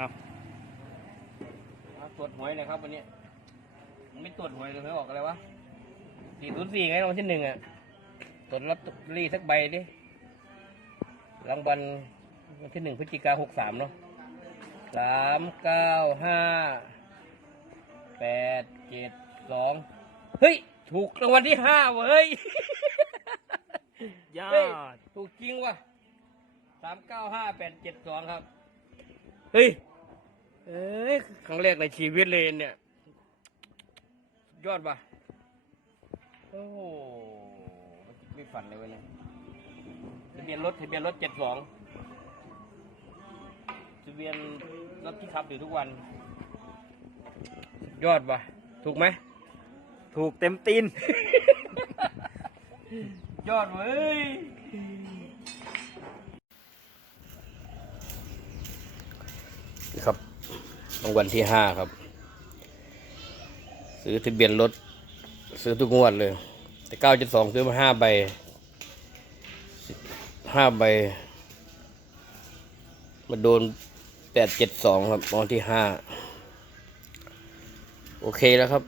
อ้าวมาตรวจหวยเลยครับวันนี้มันไม่ตรวจหวยเลยไม่ออกอะไรวะสี่ศูนย์สี่ไงรางวัลที่หนึ่งอะตรวจลอตเตอรี่สักใบดิรางวัลวันที่หนึ่งพฤศจิกาหกสามเนาะสามเก้าห้าแปดเจ็ดสองเฮ้ย ถูกรางวัลที่ห้าเว้ยยอเฮ้ยดถูกจริงว่ะสามเก้าห้าแปดเจ็ดสองครับ เฮ้ย เอ้ยครั้งแรกในชีวิตเลยเนี่ยสุดยอดป่ะโอ้โหไม่ฝันเลยเวันนี้ทะเบียนรถทะเบียนรถเจ็ดสองทะเบียนรถที่ขับอยู่ทุกวันสุดยอดป่ะถูกไหมถูกเต็มตีน ยอดเว้ยครับ รางวัลที่ห้าครับ ซื้อทะเบียนรถ ซื้อทุกงวดเลย แต่เก้าจุดสองซื้อมาห้าใบห้าใบมาโดนแปดเจ็ดสองครับรางวัลที่ห้าโอเคแล้วครับ